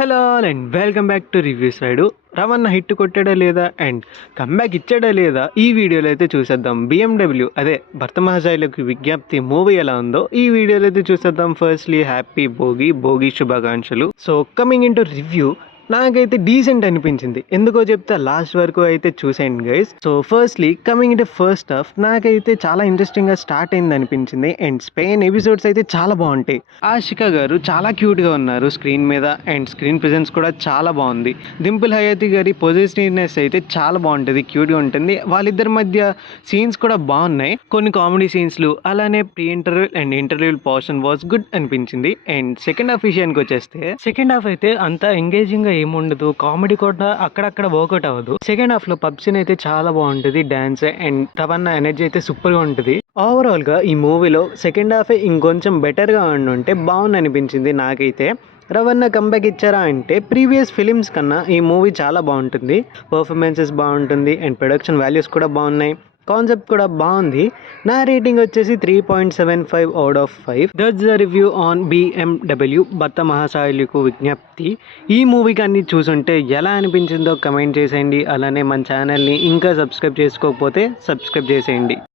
Hello and welcome back two reviews ride. Ravana hit కొట్టాడా లేదా and comeback ఇచ్చాడా లేదా ఈ వీడియోలో అయితే చూసేద్దాం. BMW అదే భర్త మహాశైలకు విజ్ఞప్తి మూవీ ఎలా ఉందో ఈ వీడియోలో అయితే చూసేద్దాం. ఫస్ట్లీ హ్యాపీ భోగి శుభాకాంక్షలు. So coming in to review, నాకైతే డీసెంట్ అనిపించింది. ఎందుకో చెప్తే లాస్ట్ వరకు అయితే చూసేయండి guys. So firstly coming in first half, నాకైతే చాలా ఇంట్రెస్టింగ్గా స్టార్ట్ అయింది అనిపించింది. అండ్ స్పెయిన్ ఎపిసోడ్స్ అయితే చాలా బాగుంటాయి. ఆషికా గారు చాలా క్యూట్గా ఉన్నారు స్క్రీన్ మీద అండ్ స్క్రీన్ ప్రెజెన్స్ కూడా చాలా బాగుంది. దింపుల్ హయాతి గారి పొజిటివ్నెస్ అయితే చాలా బాగుంటుంది, క్యూట్గా ఉంటుంది. వాళ్ళిద్దరి మధ్య సీన్స్ కూడా బాగున్నాయి, కొన్ని కామెడీ సీన్స్లు. అలానే pre interview and interview portion was good అనిపించింది. అండ్ సెకండ్ హాఫ్ విషయానికి వచ్చేస్తే సెకండ్ హాఫ్ అయితే అంత ఎంగేజింగ్గా ఏముండదు, కామెడీ కూడా అక్కడక్కడ వర్కౌట్ అవ్వదు. సెకండ్ హాఫ్ లో పబ్సీన్ అయితే చాలా బాగుంటుంది, డాన్స్ అండ్ రవణ ఎనర్జీ అయితే సూపర్ గా ఉంటుంది. ఓవరాల్ గా ఈ మూవీలో సెకండ్ హాఫ్ ఇంకొంచెం బెటర్ గా ఉంటే బాగుంది అనిపించింది నాకైతే. రవణ కంబ్యాక్ ఇచ్చారా అంటే ప్రీవియస్ ఫిలిమ్స్ కన్నా ఈ మూవీ చాలా బాగుంటుంది. పర్ఫార్మెన్సెస్ బాగుంటుంది అండ్ ప్రొడక్షన్ వాల్యూస్ కూడా బాగున్నాయి, కాన్సెప్ట్ కూడా బాగుంది. నా రేటింగ్ వచ్చేసి 3.75 out of 5. That's the review on BMW భర్త మహాశైలకు విజ్ఞప్తి. ఈ మూవీ కానీ చూసుంటే ఎలా అనిపించిందో కమెంట్ చేసేయండి. అలానే మన ఛానల్ని ఇంకా సబ్స్క్రైబ్ చేసుకోకపోతే సబ్స్క్రైబ్ చేసేయండి.